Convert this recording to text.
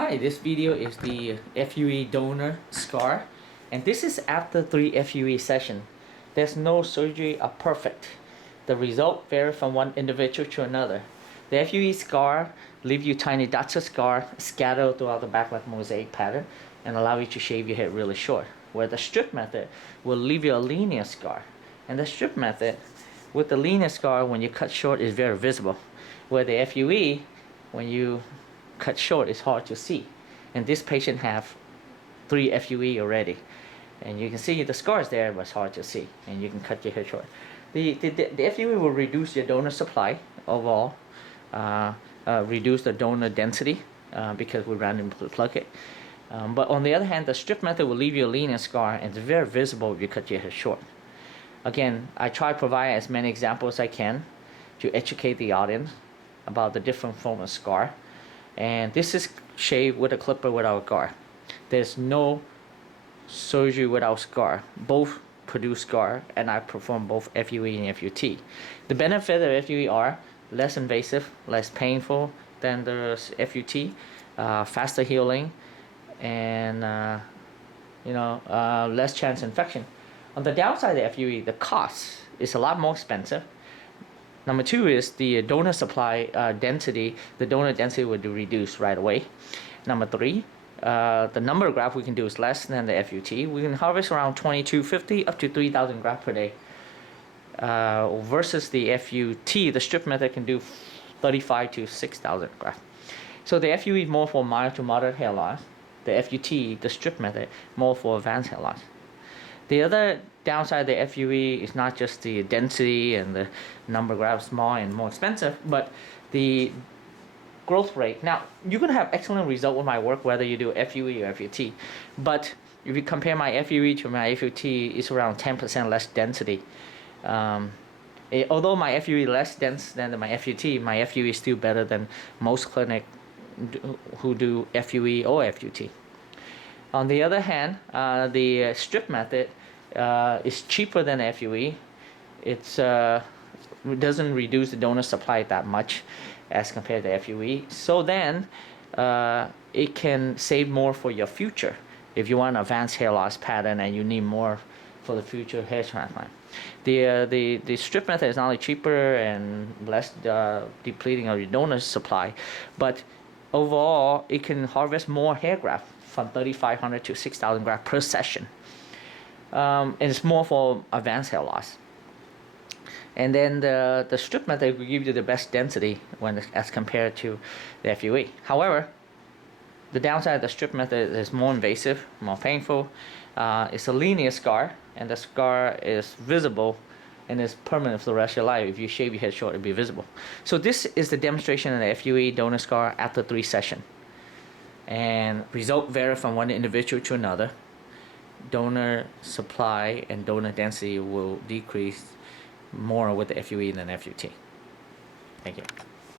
Hi, this video is the FUE donor scar, and this is after 3 FUE session. There's no surgery are perfect. The result vary from one individual to another. The FUE scar leave you tiny dots of scar scattered throughout the back like mosaic pattern and allow you to shave your head really short. Where the strip method will leave you a linear scar. And the strip method with the linear scar when you cut short is very visible. Where the FUE, when you cut short, it's hard to see. And this patient have 3 FUE already, and you can see the scars there, but it's hard to see, and you can cut your hair short. The FUE will reduce your donor supply overall, reduce the donor density because we randomly plug it. But on the other hand, the strip method will leave you a linear scar, and it's very visible if you cut your hair short. Again, I try to provide as many examples as I can to educate the audience about the different form of scar. And this is shaved with a clipper without a scar. There's no surgery without scar. Both produce scar, and I perform both FUE and FUT. The benefit of FUE are less invasive, less painful than the FUT, faster healing, and less chance infection. On the downside of the FUE, the cost is a lot more expensive. Number 2 is the donor supply density. The donor density would be reduced right away. Number 3, the number of grafts we can do is less than the FUT. We can harvest around 2250 up to 3,000 grafts per day. Versus the FUT, the strip method can do 35 to 6,000 grafts. So the FUE is more for mild to moderate hair loss. The FUT, the strip method, more for advanced hair loss. The other downside of the FUE is not just the density and the number of grafts small and more expensive, but the growth rate. Now, you're going to have excellent result with my work whether you do FUE or FUT, but if you compare my FUE to my FUT, it's around 10% less density. Although my FUE is less dense than my FUE is still better than most clinics who do FUE or FUT. On the other hand, the strip method is cheaper than FUE. It doesn't reduce the donor supply that much as compared to FUE. So then it can save more for your future if you want an advanced hair loss pattern and you need more for the future hair transplant. The strip method is not only cheaper and less depleting of your donor supply, but overall it can harvest more hair graft from 3,500 to 6,000 grafts per session. And it's more for advanced hair loss. And then the strip method will give you the best density as compared to the FUE. However, the downside of the strip method is more invasive, more painful. It's a linear scar, and the scar is visible and is permanent for the rest of your life. If you shave your head short, it'll be visible. So this is the demonstration of the FUE donor scar after 3 sessions. And result vary from one individual to another. Donor supply and donor density will decrease more with the FUE than FUT. Thank you.